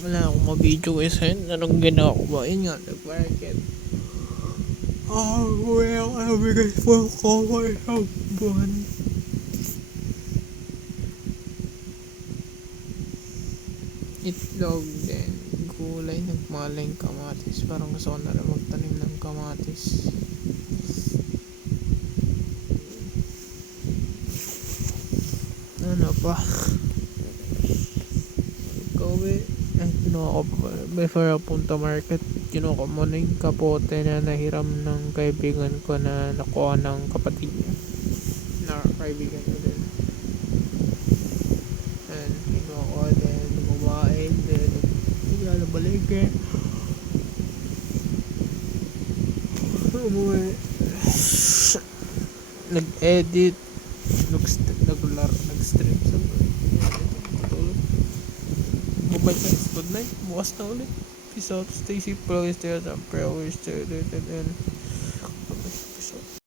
Wala akong mabidyo guys. Anong ginawa ko ba? Yun nga, nag-market. Wala ka nabigay for cover sa buwan. Itlog din. Gulay, nagmaling kamatis. Parang gusto ko na rin magtanim ng kamatis. Ano pa? Ikaw kinuha ko pa. Before ako punta market, kinuha ko muna yung kapote na nahiram ng kaibigan ko na nakuha ng kapatid niya. Na kaibigan ko din. And kinuha ko din, kumain din. Naglalabalik umuwi. Nag-edit. Nag-stream sa tulog. Bye guys, good night. Bukas na ulit. Peace out. Stay safe. Always stay out. I'm always stay.